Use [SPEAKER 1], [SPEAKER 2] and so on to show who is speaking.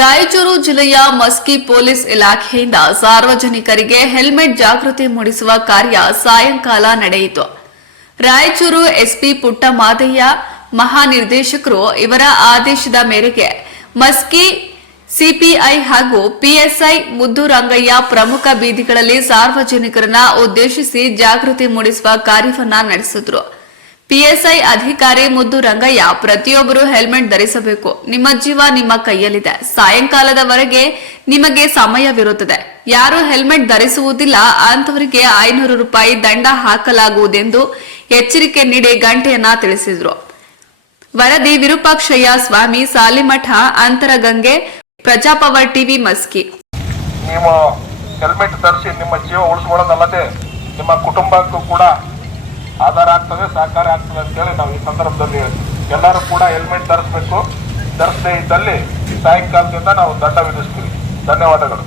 [SPEAKER 1] ರಾಯಚೂರು ಜಿಲ್ಲೆಯ ಮಸ್ಕಿ ಪೊಲೀಸ್ ಇಲಾಖೆಯಿಂದ ಸಾರ್ವಜನಿಕರಿಗೆ ಹೆಲ್ಮೆಟ್ ಜಾಗೃತಿ ಮೂಡಿಸುವ ಕಾರ್ಯ ಸಾಯಂಕಾಲ ನಡೆಯಿತು. ರಾಯಚೂರು ಎಸ್ಪಿ ಪುಟ್ಟಮಾದಯ್ಯ, ಮಹಾನಿರ್ದೇಶಕರು ಇವರ ಆದೇಶದ ಮೇರೆಗೆ ಮಸ್ಕಿ ಸಿಪಿಐ ಹಾಗೂ ಪಿಎಸ್ಐ ಮುದ್ದುರಂಗಯ್ಯ ಪ್ರಮುಖ ಬೀದಿಗಳಲ್ಲಿ ಸಾರ್ವಜನಿಕರನ್ನ ಉದ್ದೇಶಿಸಿ ಜಾಗೃತಿ ಮೂಡಿಸುವ ಕಾರ್ಯವನ್ನ ನಡೆಸಿದ್ರು. ಪಿಎಸ್ಐ ಅಧಿಕಾರಿ ಮುದ್ದು ರಂಗಯ್ಯ ಪ್ರತಿಯೊಬ್ಬರು ಹೆಲ್ಮೆಟ್ ಧರಿಸಬೇಕು. ನಿಮ್ಮ ಜೀವ ನಿಮ್ಮ ಕೈಯಲ್ಲಿದೆ. ಸಾಯಂಕಾಲದವರೆಗೆ ನಿಮಗೆ ಸಮಯವಿರುತ್ತದೆ. ಯಾರು ಹೆಲ್ಮೆಟ್ ಧರಿಸುವುದಿಲ್ಲ. ಅಂತವರಿಗೆ ಐನೂರು ರೂಪಾಯಿ ದಂಡ ಹಾಕಲಾಗುವುದೆಂದು ಎಚ್ಚರಿಕೆ ನೀಡಿ ಗಂಟೆಯನ್ನ ತಿಳಿಸಿದ್ರು. ವರದಿ ವಿರೂಪಾಕ್ಷಯ್ಯ ಸ್ವಾಮಿ ಸಾಲಿಮಠ, ಅಂತರಗಂಗೆ, ಪ್ರಜಾಪವರ್ ಟಿವಿ ಮಸ್ಕಿ.
[SPEAKER 2] ನೀವು ಹೆಲ್ಮೆಟ್ ಧರಿಸಿ ನಿಮ್ಮ ಜೀವ ಉಳಿಸ್ಕೊಳ್ಳೋದಲ್ಲದೆ ನಿಮ್ಮ ಕುಟುಂಬಕ್ಕೂ ಕೂಡ ಆಧಾರ ಆಗ್ತದೆ, ಸಹಕಾರ ಆಗ್ತದೆ ಅಂತೇಳಿ ನಾವು ಈ ಸಂದರ್ಭದಲ್ಲಿ ಎಲ್ಲರೂ ಕೂಡ ಹೆಲ್ಮೆಟ್ ಧರಿಸ್ಬೇಕು. ಧರಿಸದೇ ಇದ್ದಲ್ಲಿ ಸಾಯಂಕಾಲದಿಂದ ನಾವು ದಂಡ ವಿಧಿಸ್ತೀವಿ. ಧನ್ಯವಾದಗಳು.